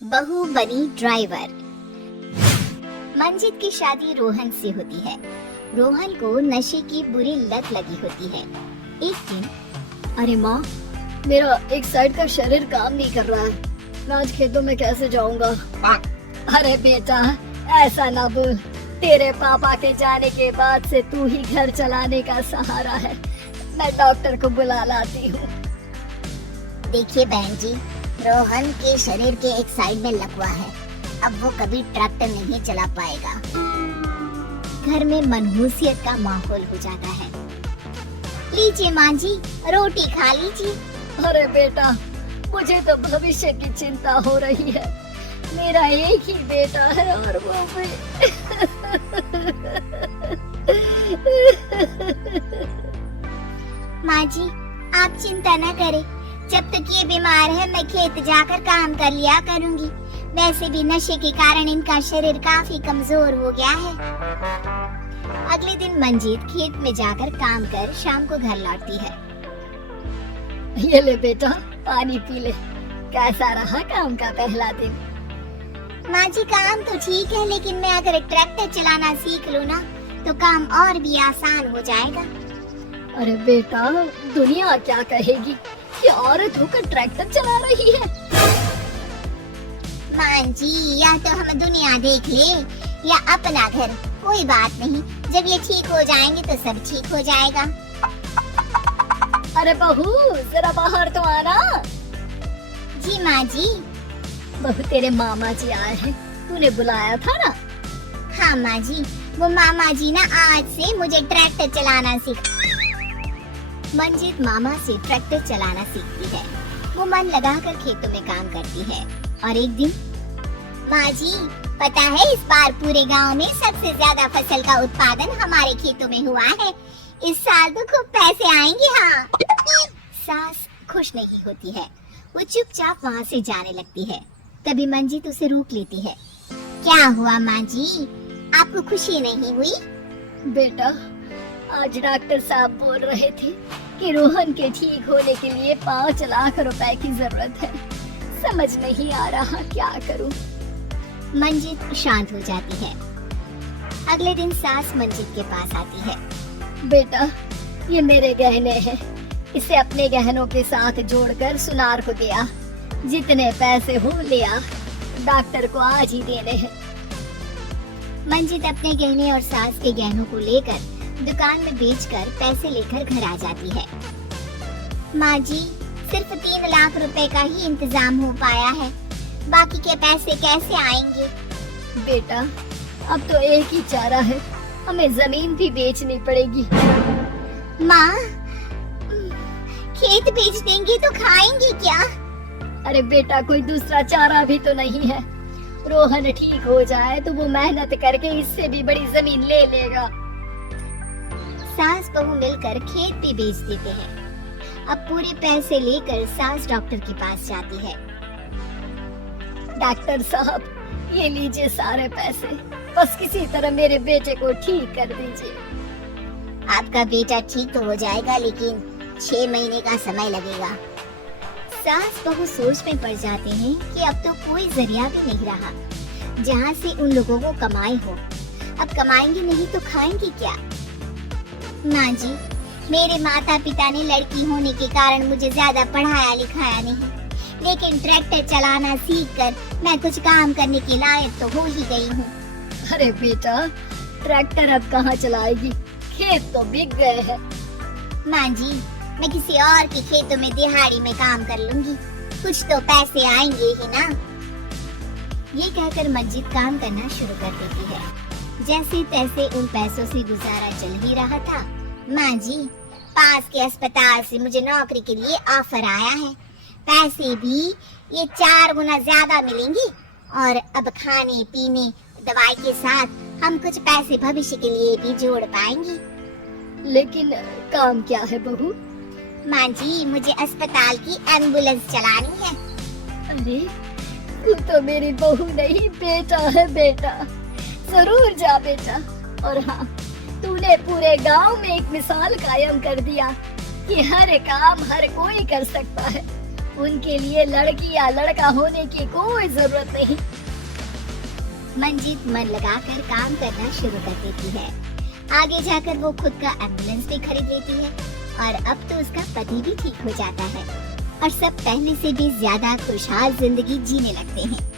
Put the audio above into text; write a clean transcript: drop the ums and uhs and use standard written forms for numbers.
बहू बनी ड्राइवर। मंजित की शादी रोहन से होती है। रोहन को नशे की बुरी लत लगी होती है। एक दिन, अरे माँ, मेरा एक साइड का शरीर काम नहीं कर रहा है। मैं आज खेतों में कैसे जाऊंगा? अरे बेटा, ऐसा ना बोल। तेरे पापा के जाने के बाद से तू ही घर चलाने का सहारा है। मैं डॉक्टर को बुला लाती हूँ। देखिए बहन जी, रोहन के शरीर के एक साइड में लकवा है। अब वो कभी ट्रैक्टर नहीं चला पाएगा। घर में मनहूसियत का माहौल हो जाता है। लीजिए माँ जी, रोटी खा लीजिए। अरे बेटा, मुझे तो भविष्य की चिंता हो रही है। मेरा एक ही बेटा है और वो भी माँ जी, आप चिंता न करें। जब तक ये बीमार है मैं खेत जाकर काम कर लिया करूँगी। वैसे भी नशे के कारण इनका शरीर काफी कमजोर हो गया है। अगले दिन मंजीत खेत में जाकर काम कर शाम को घर लौटती है। ये ले बेटा, पानी पी ले। कैसा रहा काम का पहला दिन? माँ जी, काम तो ठीक है, लेकिन मैं अगर ट्रैक्टर चलाना सीख लूँ ना तो काम और भी आसान हो जाएगा। अरे बेटा, दुनिया क्या कहेगी कि औरत होकर ट्रैक्टर चला रही है। माँ जी, या तो हम दुनिया देख ले या अपना घर, कोई बात नहीं। जब ये ठीक हो जाएंगे तो सब ठीक हो जाएगा। अरे बहू, जरा बाहर तो आना। जी माँ जी। बहू, तेरे मामा जी आए हैं, तूने बुलाया था ना? हाँ माँ जी, वो मामा जी ना आज से मुझे ट्रैक्टर चलाना सीख। मंजित मामा से ट्रैक्टर चलाना सीखती है। वो मन लगाकर खेतों में काम करती है। और एक दिन, माँ जी, पता है इस बार पूरे गांव में सबसे ज्यादा फसल का उत्पादन हमारे खेतों में हुआ है। इस साल तो खूब पैसे आएंगे। हाँ। सास खुश नहीं होती है। वो चुपचाप वहाँ से जाने लगती है। तभी मंजित उसे रोक लेती है। क्या हुआ माँ जी, आपको खुशी नहीं हुई? बेटा, आज डॉक्टर साहब बोल रहे थे कि रोहन के ठीक होने के लिए 5 लाख रुपए की जरूरत है। समझ नहीं आ रहा क्या करूं। मंजित शांत हो जाती है। अगले दिन सास मंजित के पास आती है। बेटा, ये मेरे गहने हैं। इसे अपने गहनों के साथ जोड़कर सुनार को दिया। जितने पैसे हो लिया, डॉक्टर को आज ही देने हैं। मंजित अपने गहने और सास के गहनों को लेकर दुकान में बेचकर पैसे लेकर घर आ जाती है। माँ जी, सिर्फ 3 लाख रुपए का ही इंतजाम हो पाया है। बाकी के पैसे कैसे आएंगे? बेटा, अब तो एक ही चारा है, हमें जमीन भी बेचनी पड़ेगी। माँ, खेत बेच देंगे तो खाएंगे क्या? अरे बेटा, कोई दूसरा चारा भी तो नहीं है। रोहन ठीक हो जाए तो वो मेहनत करके इससे भी बड़ी जमीन ले लेगा। सास बहू मिलकर खेत भी बेच देते हैं। अब पूरे पैसे लेकर सास डॉक्टर के पास जाती है। डॉक्टर साहब, ये लीजिए सारे पैसे। बस किसी तरह मेरे बेटे को ठीक कर दीजिए। आपका बेटा ठीक तो हो जाएगा, लेकिन 6 महीने का समय लगेगा। सास बहू सोच में पड़ जाते हैं कि अब तो कोई जरिया भी नहीं रहा जहाँ से उन लोगों को कमाई हो। अब कमाएंगे नहीं तो खाएंगे क्या? माँ जी, मेरे माता पिता ने लड़की होने के कारण मुझे ज्यादा पढ़ाया लिखाया नहीं, लेकिन ट्रैक्टर चलाना सीखकर मैं कुछ काम करने के लायक तो हो ही गई हूँ। अरे बेटा, ट्रैक्टर अब कहाँ चलाएगी? खेत तो बिक गए हैं। माँ जी, मैं किसी और के खेतों में दिहाड़ी में काम कर लूंगी, कुछ तो पैसे आएंगे ही ना। ये कहकर मंजित काम करना शुरू कर देती है। जैसे तैसे उन पैसों से गुजारा चल ही रहा था। माँ जी, पास के अस्पताल से मुझे नौकरी के लिए ऑफर आया है। पैसे भी ये 4 गुना ज्यादा मिलेंगे और अब खाने पीने दवाई के साथ हम कुछ पैसे भविष्य के लिए भी जोड़ पाएंगे। लेकिन काम क्या है बहू? माँ जी, मुझे अस्पताल की एम्बुलेंस चलानी है। अरे, तू तो मेरी बहू नहीं, बेटा है बेटा। जरूर जा बेटा। और हाँ, तूने पूरे गांव में एक मिसाल कायम कर दिया कि हर काम हर कोई कर सकता है। उनके लिए लड़की या लड़का होने की कोई जरूरत नहीं। मंजीत मन लगाकर काम करना शुरू कर देती है। आगे जाकर वो खुद का एम्बुलेंस भी खरीद लेती है और अब तो उसका पति भी ठीक हो जाता है और सब पहले से भी ज्यादा खुशहाल जिंदगी जीने लगते हैं।